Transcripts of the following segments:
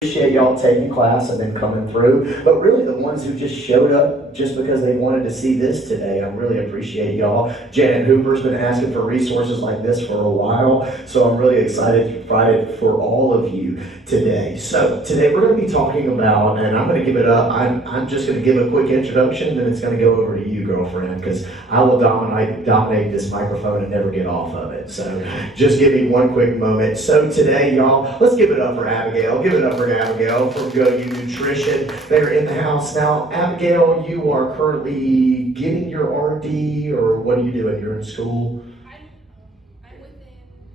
Appreciate y'all taking class and then coming through, but really the ones who just showed up just because they wanted to see this today, I really appreciate y'all. Janet Hooper's been asking for resources like this for a while, so I'm really excited for all of you today. So today we're going to be talking about, and I'm going to give it up, I'm just going to give a quick introduction, then it's going to go over to you, girlfriend, because I will dominate this microphone and never get off of it. So just give me one quick moment. So today, y'all, let's give it up for Abigail. Give it up for Abigail from Go You Nutrition. They're in the house now. Abigail, you are currently getting your RD, or what are you doing? You're in school? I'm within.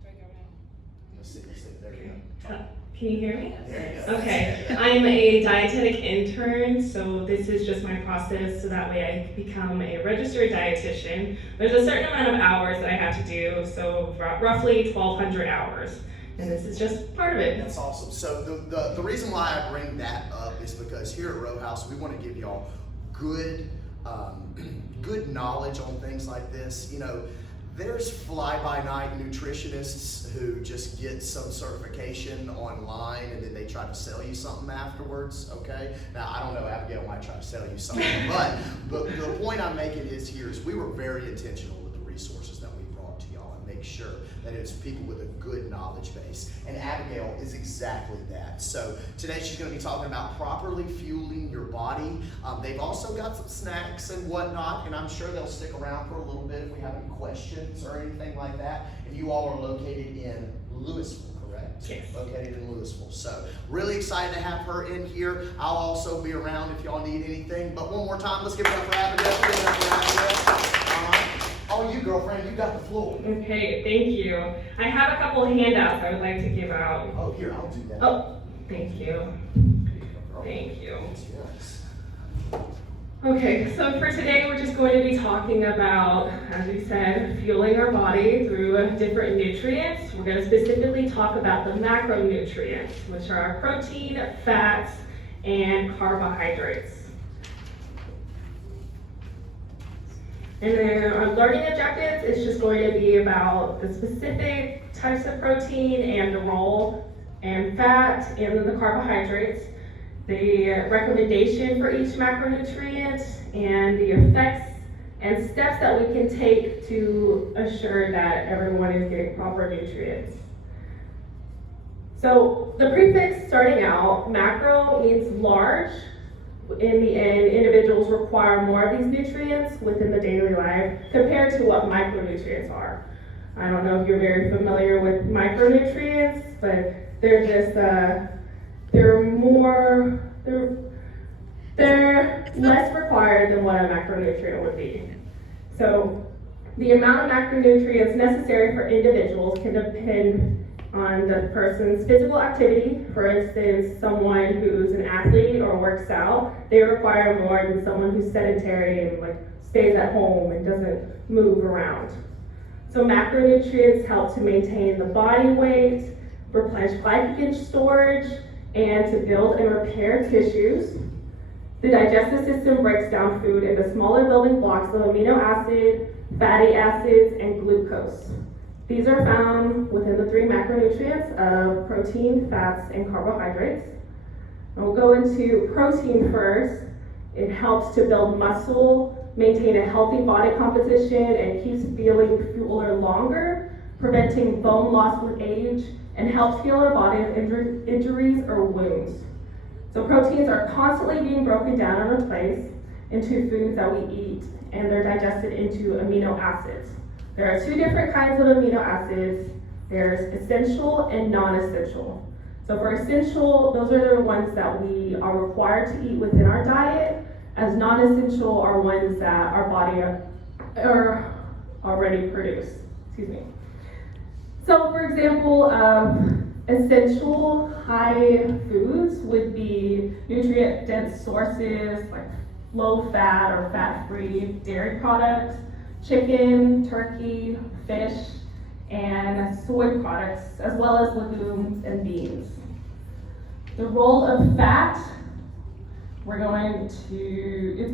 Do I go now? Let's see. There you go. Can you hear me? There you go. Okay, I'm a dietetic intern, so this is just my process so that way I can become a registered dietitian. There's a certain amount of hours that I have to do, so roughly 1,200 hours, and this is just part of it. That's awesome. So the reason why I bring that up is because here at Row House, we want to give y'all good knowledge on things like this. You know, there's fly-by-night nutritionists who just get some certification online and then they try to sell you something afterwards, okay? Now, I don't know, Abigail might try to sell you something, but the point I'm making is we were very intentional with the resources that we brought to y'all and make sure that it's people with a good knowledge base. And Abigail is exactly that. So today she's going to be talking about properly fueling your body. They've also got some snacks and whatnot, and I'm sure they'll stick around for a little bit if we have any questions or anything like that. And you all are located in Louisville, correct? Yes. Located in Louisville. So really excited to have her in here. I'll also be around if y'all need anything. But one more time, let's give it up for Abigail. Give it up for Abigail. All right. Oh, you girlfriend, you got the floor. Okay, thank you. I have a couple of handouts I would like to give out. Oh, here, I'll do that. Oh, thank you. Thank you. Yes. Okay, so for today we're just going to be talking about, as we said, fueling our body through different nutrients. We're going to specifically talk about the macronutrients, which are protein, fats, and carbohydrates. And then our learning objectives is just going to be about the specific types of protein and the role and fat and then the carbohydrates, the recommendation for each macronutrient, and the effects and steps that we can take to assure that everyone is getting proper nutrients. So the prefix starting out, macro means large. In the end, individuals require more of these nutrients within the daily life compared to what micronutrients are. I don't know if you're very familiar with micronutrients, but they're just, they're less required than what a macronutrient would be. So the amount of macronutrients necessary for individuals can depend on the person's physical activity. For instance, someone who's an athlete or works out, they require more than someone who's sedentary and stays at home and doesn't move around. So macronutrients help to maintain the body weight, replenish glycogen storage, and to build and repair tissues. The digestive system breaks down food into smaller building blocks of amino acid, fatty acids, and glucose. These are found within the three macronutrients of protein, fats, and carbohydrates. And we'll go into protein first. It helps to build muscle, maintain a healthy body composition, and keeps feeling fuller longer, preventing bone loss with age, and helps heal our body of injuries or wounds. So proteins are constantly being broken down and replaced into foods that we eat, and they're digested into amino acids. There are two different kinds of amino acids. There's essential and non-essential. So for essential, those are the ones that we are required to eat within our diet, as non-essential are ones that our body are already produced. Excuse me. So for example, essential high foods would be nutrient-dense sources like low-fat or fat-free dairy products, chicken, turkey, fish, and soy products, as well as legumes and beans. The role of fat, it's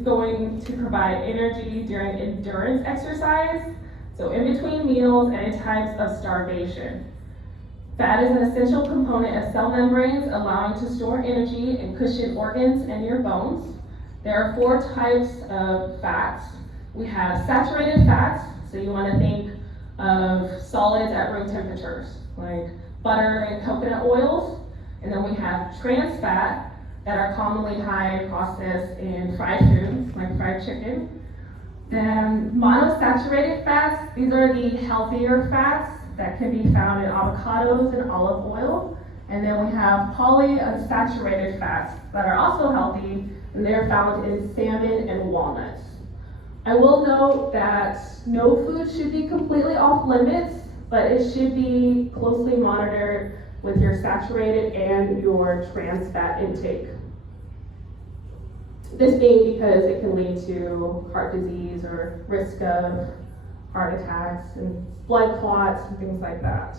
going to provide energy during endurance exercise, so in between meals and in times of starvation. Fat is an essential component of cell membranes, allowing to store energy and cushion organs and your bones. There are 4 types of fats. We have saturated fats, so you want to think of solids at room temperatures, like butter and coconut oils. And then we have trans fat that are commonly high processed in fried foods, like fried chicken. Then monosaturated fats, these are the healthier fats that can be found in avocados and olive oil. And then we have polyunsaturated fats that are also healthy, and they're found in salmon and walnuts. I will note that no food should be completely off limits, but it should be closely monitored with your saturated and your trans fat intake. This being because it can lead to heart disease or risk of heart attacks and blood clots and things like that.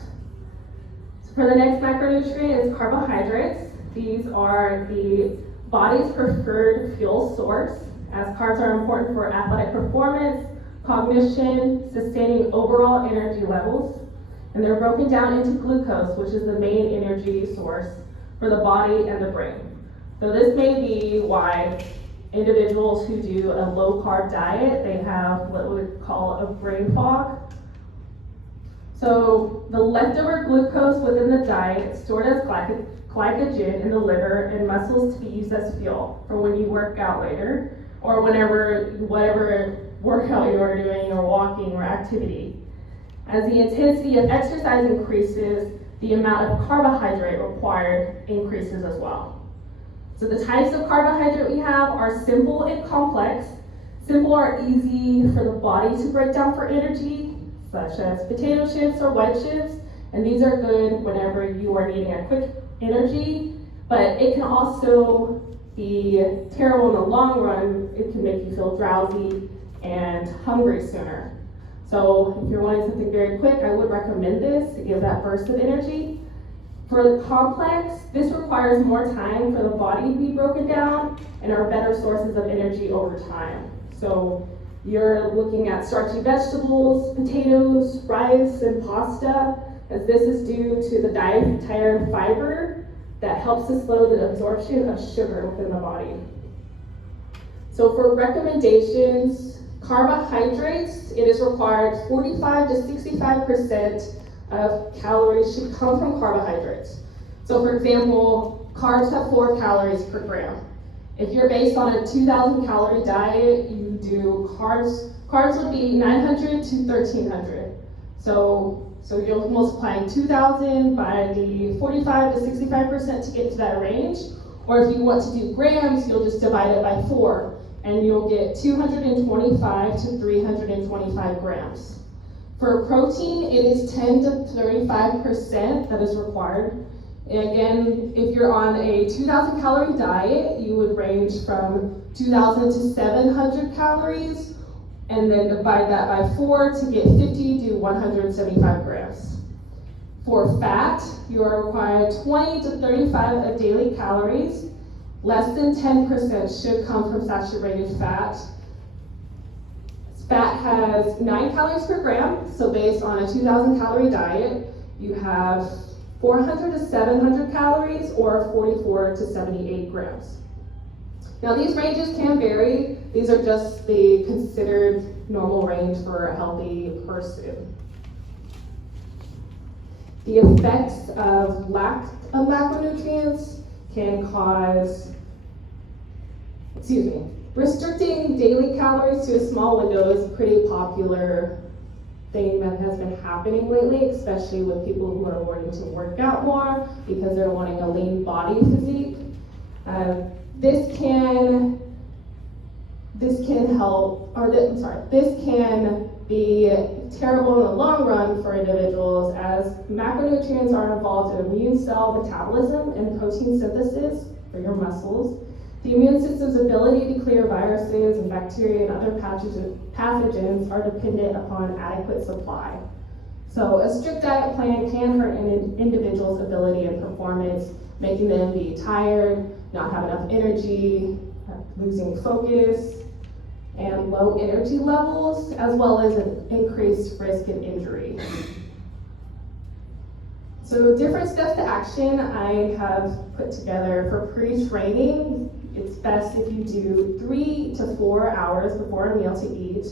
So for the next macronutrient is carbohydrates. These are the body's preferred fuel source, as carbs are important for athletic performance, cognition, sustaining overall energy levels, and they're broken down into glucose, which is the main energy source for the body and the brain. So this may be why individuals who do a low-carb diet, they have what we would call a brain fog. So the leftover glucose within the diet is stored as glycogen in the liver and muscles to be used as fuel for when you work out later, or whatever workout you're doing, or walking, or activity. As the intensity of exercise increases, the amount of carbohydrate required increases as well. So the types of carbohydrate we have are simple and complex. Simple are easy for the body to break down for energy, such as potato chips or white chips, and these are good whenever you are needing a quick energy, but it can also be terrible in the long run. It can make you feel drowsy and hungry sooner. So if you're wanting something very quick, I would recommend this to give that burst of energy. For the complex, this requires more time for the body to be broken down and are better sources of energy over time. So you're looking at starchy vegetables, potatoes, rice, and pasta, as this is due to the dietary fiber that helps to slow the absorption of sugar within the body. So for recommendations, carbohydrates, it is required 45 to 65% of calories should come from carbohydrates. So for example, carbs have 4 calories per gram. If you're based on a 2,000 calorie diet, you do carbs would be 900 to 1,300. So you're multiplying 2,000 by the 45 to 65% to get to that range. Or if you want to do grams, you'll just divide it by 4, and you'll get 225 to 325 grams. For protein, it is 10 to 35% that is required. And again, if you're on a 2,000 calorie diet, you would range from 2,000 to 700 calories, and then divide that by 4 to get 50 to 175 grams. For fat, you are required 20 to 35 of daily calories. Less than 10% should come from saturated fat. Fat has 9 calories per gram, so based on a 2,000 calorie diet, you have 400 to 700 calories, or 44 to 78 grams. Now these ranges can vary. These are just the considered normal range for a healthy person. The effects of lack of macronutrients can cause, restricting daily calories to a small window is a pretty popular thing that has been happening lately, especially with people who are wanting to work out more because they're wanting a lean body physique. This can be terrible in the long run for individuals, as macronutrients are involved in immune cell metabolism and protein synthesis for your muscles. The immune system's ability to clear viruses and bacteria and other pathogens are dependent upon adequate supply. So a strict diet plan can hurt an individual's ability and performance, making them be tired, not have enough energy, losing focus, and low energy levels, as well as an increased risk of injury. So different steps to action I have put together for pre-training. It's best if you do 3 to 4 hours before a meal to eat.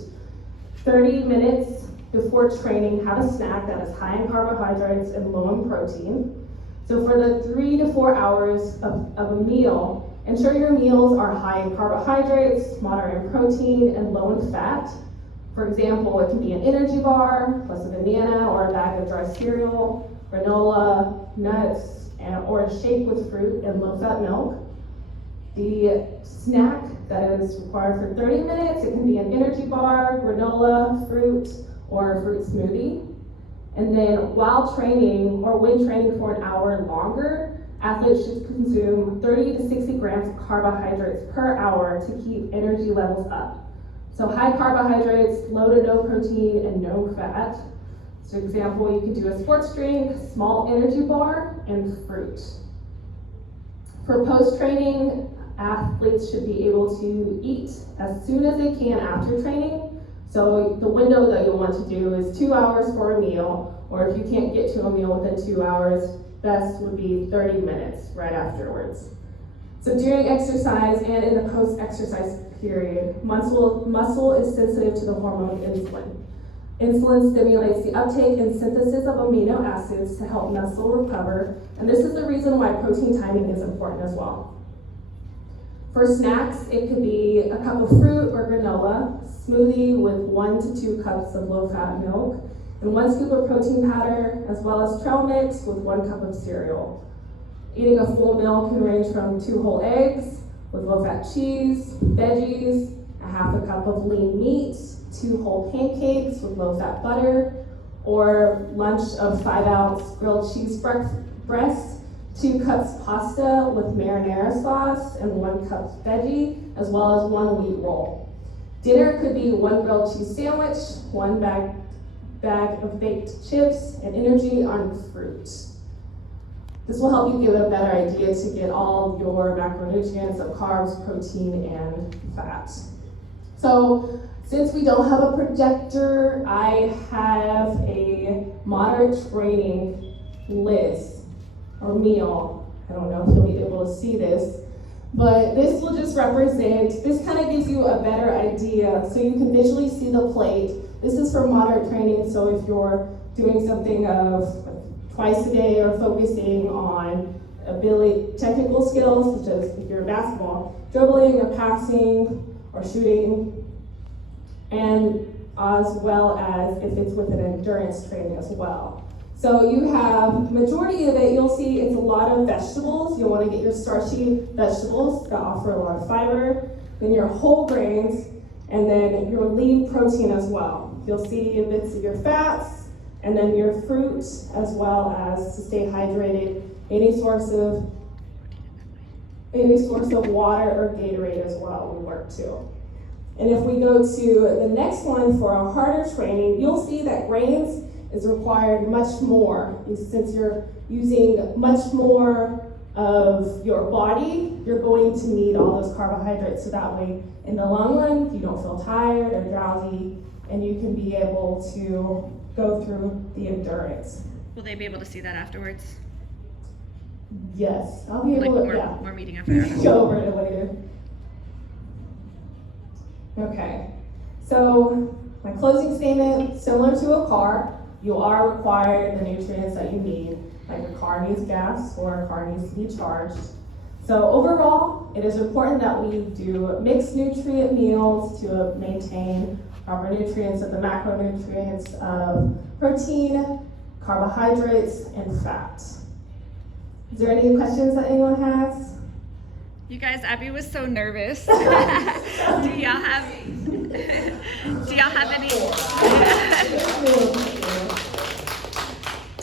30 minutes before training, have a snack that is high in carbohydrates and low in protein. So for the 3 to 4 hours of a meal, ensure your meals are high in carbohydrates, moderate in protein, and low in fat. For example, it can be an energy bar, plus a banana or a bag of dry cereal, granola, nuts, or a shake with fruit and low-fat milk. The snack that is required for 30 minutes, it can be an energy bar, granola, fruit, or a fruit smoothie. And then while training, or when training for an hour longer, athletes should consume 30 to 60 grams of carbohydrates per hour to keep energy levels up. So high carbohydrates, low to no protein, and no fat. So example, you could do a sports drink, small energy bar, and fruit. For post-training, athletes should be able to eat as soon as they can after training. So the window that you'll want to do is 2 hours for a meal, or if you can't get to a meal within 2 hours, best would be 30 minutes right afterwards. So during exercise and in the post-exercise period, muscle is sensitive to the hormone insulin. Insulin stimulates the uptake and synthesis of amino acids to help muscle recover, and this is the reason why protein timing is important as well. For snacks, it could be a cup of fruit or granola, smoothie with 1 to 2 cups of low-fat milk, and 1 scoop of protein powder, as well as trail mix with 1 cup of cereal. Eating a full meal can range from 2 whole eggs with low-fat cheese, veggies, a half a cup of lean meat, 2 whole pancakes with low-fat butter, or lunch of 5-ounce grilled cheese breasts, 2 cups pasta with marinara sauce, and 1 cup veggie, as well as 1 wheat roll. Dinner could be 1 grilled cheese sandwich, 1 bag of baked chips, and energy on fruit. This will help you get a better idea to get all your macronutrients of carbs, protein, and fat. So since we don't have a projector, I have a moderate training list or meal. I don't know if you'll be able to see this, but this will just represent, this kind of gives you a better idea so you can visually see the plate. This is for moderate training, so if you're doing something of twice a day or focusing on technical skills, such as if you're basketball, dribbling or passing or shooting, and as well as if it's with an endurance training as well. So you have, majority of it, you'll see it's a lot of vegetables. You'll want to get your starchy vegetables that offer a lot of fiber, then your whole grains, and then your lean protein as well. You'll see bits of your fats, and then your fruit, as well as to stay hydrated, any source of water or Gatorade as well will work too. And if we go to the next one for a harder training, you'll see that grains is required much more. Since you're using much more of your body, you're going to need all those carbohydrates, so that way in the long run you don't feel tired or drowsy, and you can be able to go through the endurance. Will they be able to see that afterwards? Yes, I'll be able to, more meeting after. go over it later. Okay, so my closing statement, similar to a car, you are required the nutrients that you need, like a car needs gas or a car needs to be charged. So overall, it is important that we do mixed nutrient meals to maintain proper nutrients of the macronutrients of protein, carbohydrates, and fat. Is there any questions that anyone has? You guys, Abby was so nervous. Do y'all have any?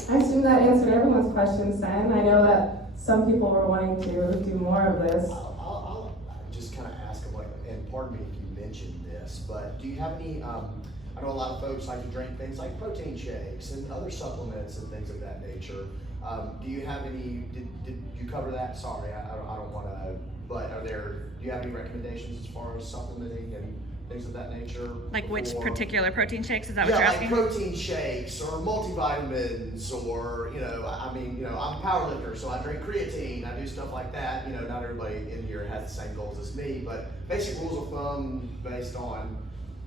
I assume that answered everyone's questions then. I know that some people were wanting to do more of this. I'll just kind of ask them, like, and pardon me if you mentioned this, but do you have any, I know a lot of folks like to drink things like protein shakes and other supplements and things of that nature. Do you have any, did you cover that? Sorry, I don't want to, but do you have any recommendations as far as supplementing and things of that nature. Like which or- particular protein shakes? Is that what Yeah, you're like asking? protein shakes or multivitamins or, I mean, I'm a power lifter, so I drink creatine, I do stuff like that. Not everybody in here has the same goals as me, but basic rules of thumb based on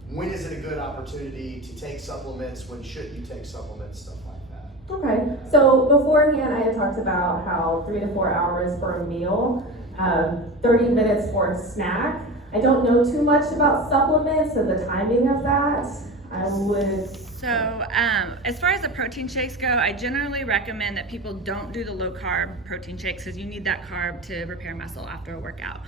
when is it a good opportunity to take supplements, when shouldn't you take supplements, stuff like that. Okay, so beforehand, I had talked about how 3 to 4 hours for a meal, 30 minutes for a snack. I don't know too much about supplements and the timing of that. I would. So, as far as the protein shakes go, I generally recommend that people don't do the low carb protein shakes because you need that carb to repair muscle after a workout.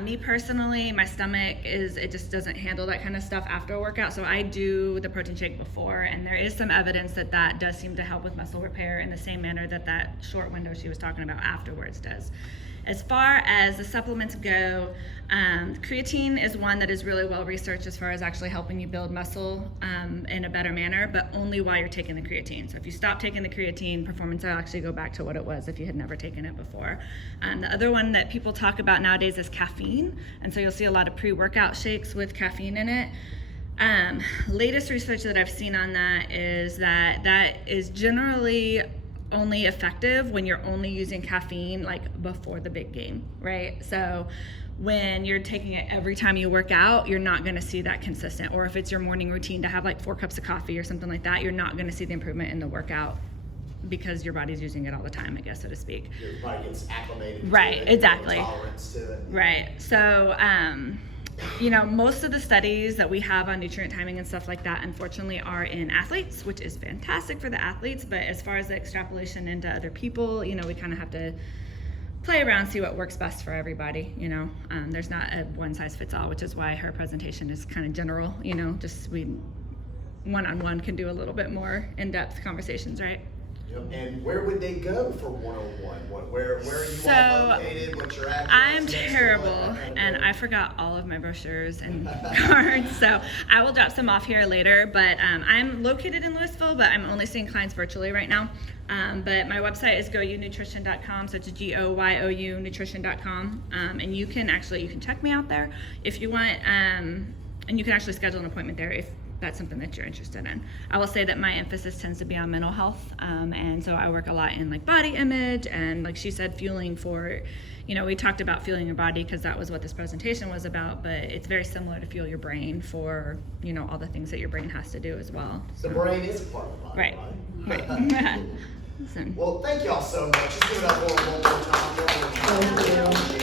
Me personally, my stomach it just doesn't handle that kind of stuff after a workout, so I do the protein shake before, and there is some evidence that does seem to help with muscle repair in the same manner that short window she was talking about afterwards does. As far as the supplements go, creatine is one that is really well researched as far as actually helping you build muscle in a better manner, but only while you're taking the creatine. So if you stop taking the creatine, performance will actually go back to what it was if you had never taken it before. The other one that people talk about nowadays is caffeine, and so you'll see a lot of pre-workout shakes with caffeine in it. Latest research that I've seen on that is that is generally only effective when you're only using caffeine like before the big game, right? So when you're taking it every time you work out, you're not going to see that consistent. Or if it's your morning routine to have like 4 cups of coffee or something like that, you're not going to see the improvement in the workout because your body's using it all the time, I guess, so to speak. Your body gets acclimated Right, to it, exactly. tolerance to it. Right. So, most of the studies that we have on nutrient timing and stuff like that, unfortunately, are in athletes, which is fantastic for the athletes. But as far as the extrapolation into other people, we kind of have to play around, see what works best for everybody. There's not a one size fits all, which is why her presentation is kind of general. Just we one-on-one can do a little bit more in-depth conversations, right? Yep. And where would they go for 101? Where are you all located? What's your address? I'm Next door? terrible, That kind of and thing. I forgot all of my brochures and cards, so I will drop some off here later. But I'm located in Louisville, but I'm only seeing clients virtually right now. But my website is goyounutrition.com, so it's GOYOU nutrition.com, and you can check me out there if you want, and you can actually schedule an appointment there if that's something that you're interested in. I will say that my emphasis tends to be on mental health, and so I work a lot in like body image and, like she said, fueling for, we talked about fueling your body because that was what this presentation was about, but it's very similar to fuel your brain for, all the things that your brain has to do as well. The brain is a part of the body, Right. right? Listen. Well, thank y'all so much. Just give it up one more time. Thank you.